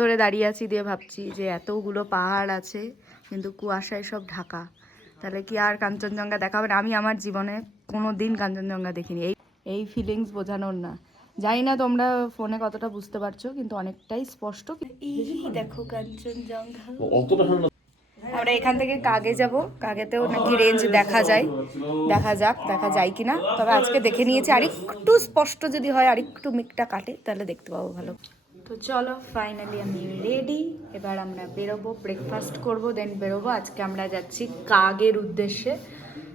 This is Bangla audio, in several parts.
ধরে দাঁড়িয়ে আছি, দিয়ে ভাবছি যে এতগুলো পাহাড় আছে কিন্তু কুয়াশায় সব ঢাকা, তাহলে কি আর কাঞ্চনজঙ্ঘা দেখা হবে না? আমি আমার জীবনে কোনো দিন কাঞ্চনজঙ্ঘা দেখিনি। এই ফিলিংস বোঝানোর না। জানি না তোমরা ফোনে কতটা বুঝতে পারছো, কিন্তু অনেকটাই স্পষ্ট। এই দেখো কাঞ্চনজঙ্ঘা। আমরা এখান থেকে কাগে যাব, কাগেতেও নাকি রেঞ্জ দেখা যায়, দেখা যাক দেখা যায় কিনা। তবে আজকে দেখে নিয়েছি, আরেকটু স্পষ্ট যদি হয়, আরেকটু মিকটা কাটে, তাহলে দেখতে পাবো ভালো। তো চলো, ফাইনালি আমি রেডি। এবার আমরা বেরোবো, ব্রেকফাস্ট করব, দেন বেরোবো। আজকে আমরা যাচ্ছি কাগের উদ্দেশ্যে।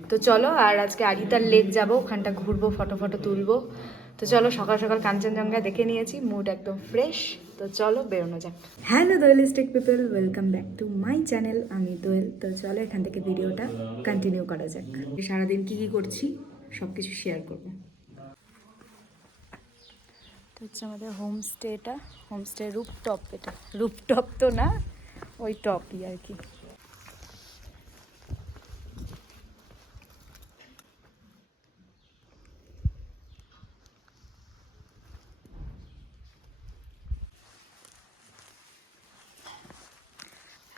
তো চলো, আর আজকে আরিতার লেক যাব, ওখানটা ঘুরবো, ফটো ফটো তুলবো। তো চলো, সকাল সকাল কাঞ্চনজঙ্ঘা দেখে নিয়েছি, মুড একদম ফ্রেশ। তো চলো বেরোনো যাক। Hello Doelistic people, welcome back to my channel. আমি দোয়েল। তো চলো এখান থেকে ভিডিওটা কন্টিনিউ করা যাক। সারাদিন কী কী করছি সব কিছু শেয়ার করবো। তো হচ্ছে আমাদের হোমস্টেটা, হোমস্টে রুপটপ। এটা রুপটপ তো না, ওই টপই আর কি।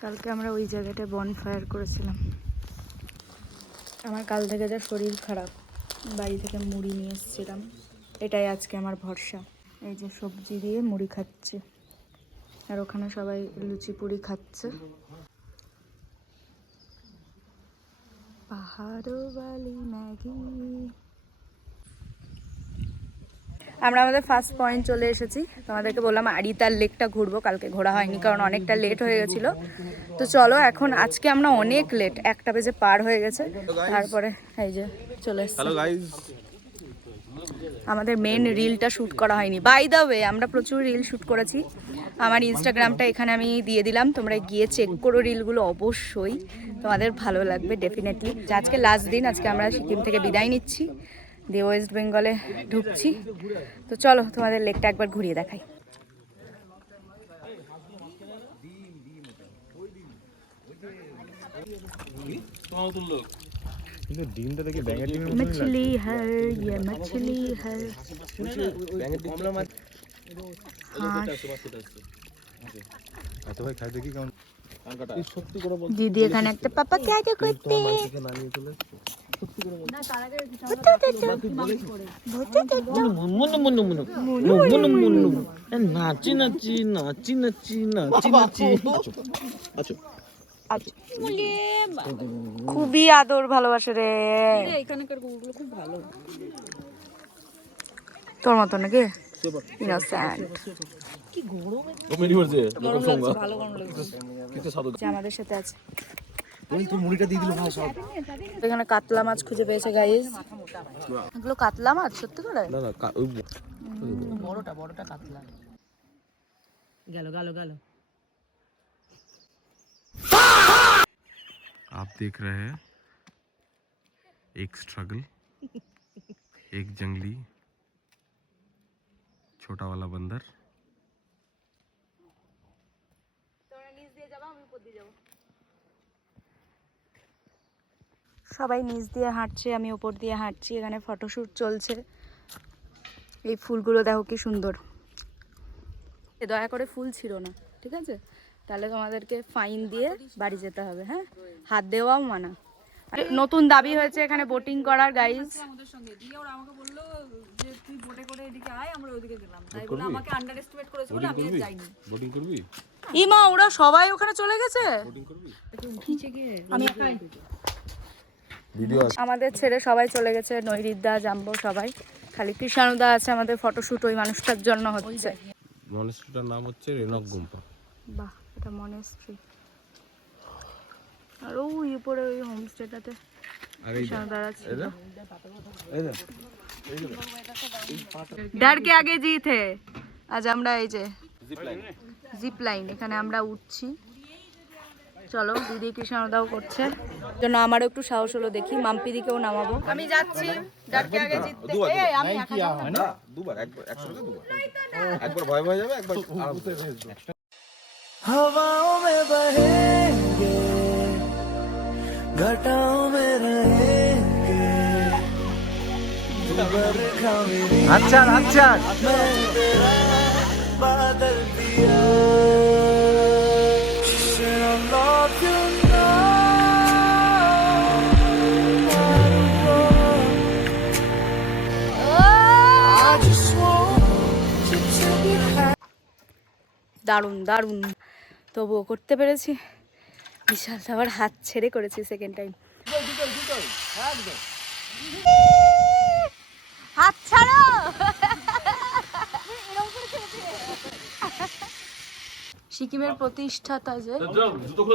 কালকে আমরা ওই জায়গাটায় বনফায়ার করেছিলাম। আমার কাল থেকে যা শরীর খারাপ, বাড়ি থেকে মুড়ি নিয়ে এসেছিলাম, এটাই আজকে আমার ভরসা। এই যে সবজি দিয়ে মুড়ি খাচ্ছি, আর ওখানে সবাই লুচি পুরি খাচ্ছে। পাহাড়ওয়ালি ম্যাগি। আমরা আমাদের ফার্স্ট পয়েন্ট চলে এসেছি। তোমাদেরকে বললাম আরিতার লেকটা ঘুরবো, কালকে ঘোরা হয়নি কারণ অনেকটা লেট হয়ে গেছিলো। তো চলো এখন, আজকে আমরা অনেক লেট, 1টা বেজে পার হয়ে গেছে। তারপরে এই যে চলে এসেছি। আমাদের মেন রিলটা শ্যুট করা হয়নি। বাই দ্য ওয়ে, আমরা প্রচুর রিল শ্যুট করেছি। আমার ইনস্টাগ্রামটা এখানে আমি দিয়ে দিলাম, তোমরা গিয়ে চেক করো রিলগুলো, অবশ্যই তোমাদের ভালো লাগবে ডেফিনেটলি। আজকে লাস্ট দিন, আজকে আমরা সিকিম থেকে বিদায় নিচ্ছি, দিয়ে ওয়েস্ট বেঙ্গলে ঢুকছি। তো চলো তোমাদের লেকটা একবার ঘুরিয়ে দেখাই। ডিমটা দেখি ব্যাঙের ডিমের মতো मछली है ये मछली है। ব্যাঙের ডিম কমলা মাছ। हाँ আচ্ছা ভাই খাই দেখি কেমন। সত্যি করে বল दीदी এখানে একটা পাপা কে আগে করতে নামিয়ে চলে সত্যি করে বল। না, তার আগে মুনু মুনু মুনু মুনু মুনু নাচি নাচি নাচি নাচি নাচি নাচি। আচ্ছা খুবই আদর ভালোবাসে রে। এখানকার গরুগুলো খুব ভালো, তোর মতো নাকি ইনোসেন্ট। কি গরম, ভালো গরম লাগছে। আমাদের সাথে আছে, তোর মুড়িটা দিয়ে দিল ভাই সব। এখানে কাতলা মাছ খুঁজে পেয়েছে গাইস। এগুলো কাতলা মাছ সত্যি করে? না না বড়টা কাতলা। গেল গেল গেল। आप देख रहे हैं एक स्ट्रगल, एक जंगली छोटा वाला बंदर। সবাই নিচ দিয়ে হাঁটছে, আমি ওপর দিয়ে হাঁটছি। এখানে ফটোশ্যুট চলছে। এই ফুলগুলো দেখো কি সুন্দর। দয়া করে ফুল ছিল না, ঠিক আছে? তাহলে তোমাদেরকে ফাইন দিয়ে বাড়ি যেতে হবে। হ্যাঁ, হাত দেওয়াও মানা। নতুন দাবি হয়েছে এখানে বোটিং করার গাইজ। আমাদের সঙ্গে দিয়ে ওরা আমাকে বললো যে তুই বোটে করে এদিকে আয়, আমরা ওইদিকে গেলাম। তাই বলে আমাকে আন্ডার এস্টিমেট করেছে বলে আমি আর যাইনি। বোটিং করবি? ইমা, ওরা সবাই ওখানে চলে গেছে, বোটিং করবি? আমি একাই। ভিডিও আছে আমাদের ছেড়ে সবাই চলে গেছে, নৈরিদ্দা, জাম্বো সবাই। খালি কৃষাণুদা আছে, আমাদের ফটোশ্যুট ওই মানুষটার জন্য হচ্ছে। মনেস্ট্রিটার নাম হচ্ছে রেনক গুম্পা। বাহ, এটা মনেস্ট্রি। আর ওই উপরে ওই হোমস্টেটাতে কৃষাণুদার আছে। ডর কে আগে জিত হে। আজ আমরা এই যে জিপ লাইন, এখানে আমরা উঠছি। চলো, দিদি কৃষ্ণদাও করছে, জন্য আমারও একটু সাহস হলো। দেখি মাম্পি দিকেও নামাবো। আমি যাচ্ছি, ডর কে আগে জিততে। এই আমি একা যাব না, দুবার, একবার একসাথে দুবার। একবার ভয় ভয় যাবে, একবার আরাম করে ভেজবো। हवाओं में बहेंगे, घटाओं में रहेंगे, बरखा मेरी, अच्छा मैं तेरा बादल पिया। দারুণ দারুণ, তবুও করতে পেরেছি। বিশাল আবার হাত ছেড়ে করেছি সেকেন্ড টাইম। হাত ছাড়ো। সিকিমের প্রতিষ্ঠাতা যে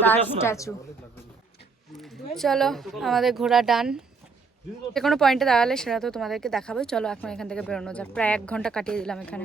তার স্ট্যাচু। চলো আমাদের ঘোরা ডান। যে কোনো পয়েন্টে দাঁড়ালে সেটা তো তোমাদেরকে দেখাবো। চলো এখন এখান থেকে বেরোনো যাক। প্রায় 1 ঘন্টা কাটিয়ে দিলাম এখানে।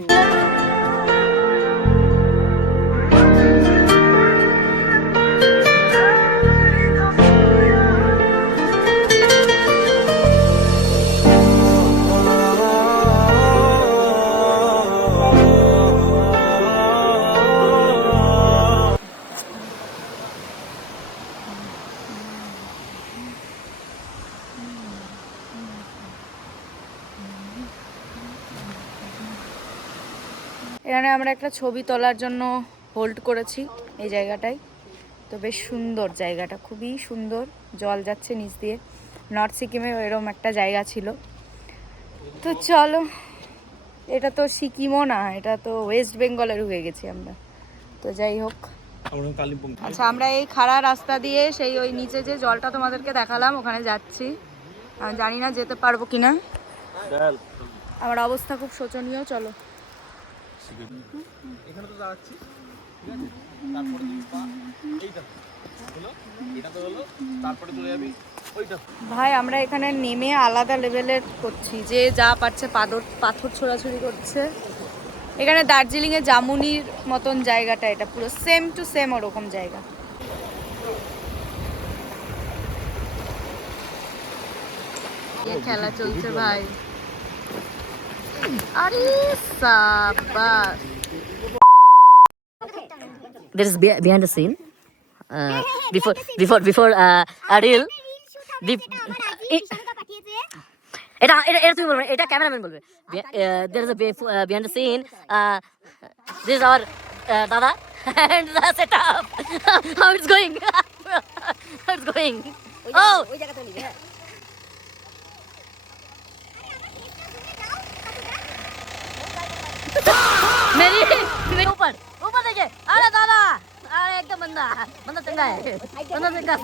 এখানে আমরা একটা ছবি তোলার জন্য হোল্ড করেছি এই জায়গাটায়। তো বেশ সুন্দর জায়গাটা, খুবই সুন্দর। জল যাচ্ছে নিচ দিয়ে। নর্থ সিকিমে এরকম একটা জায়গা ছিল। তো চলো, এটা তো সিকিমও না, এটা তো ওয়েস্ট বেঙ্গলে ঢুকে গেছি আমরা। তো যাই হোক, আচ্ছা আমরা এই খাড়া রাস্তা দিয়ে সেই ওই নিচে যে জলটা তোমাদেরকে দেখালাম ওখানে যাচ্ছি। আমি জানি না যেতে পারবো কিনা, আমার অবস্থা খুব শোচনীয়। চলো এখানে তো দাঁড়াচ্ছি, ঠিক আছে? তারপরে তুই পা এইটা হলো, এটা তো হলো, তারপরে চলে যাবি ওইটা। ভাই আমরা এখানে নেমে আলাদা লেভেলের করছি, যে যা পারছে পাথর ছোড়াছুড়ি করছে। এখানে দার্জিলিংয়ে জামুনির মতন জায়গাটা, এটা পুরো সেম টু সেম ওরকম জায়গা। খেলা চলছে ভাই। আরে সাবাস। There is behind the scene. Before Adil. এটা এটা এটা তুমি বলবে, এটা ক্যামেরাম্যান বলবে। There is a behind the scene. This is our Dada and the setup. How it's going? How it's going? Oh. मेरी ऊपर ऊपर देखिए। अरे दादा, अरे एकदम बंदा चंगा है, बंदा चंगा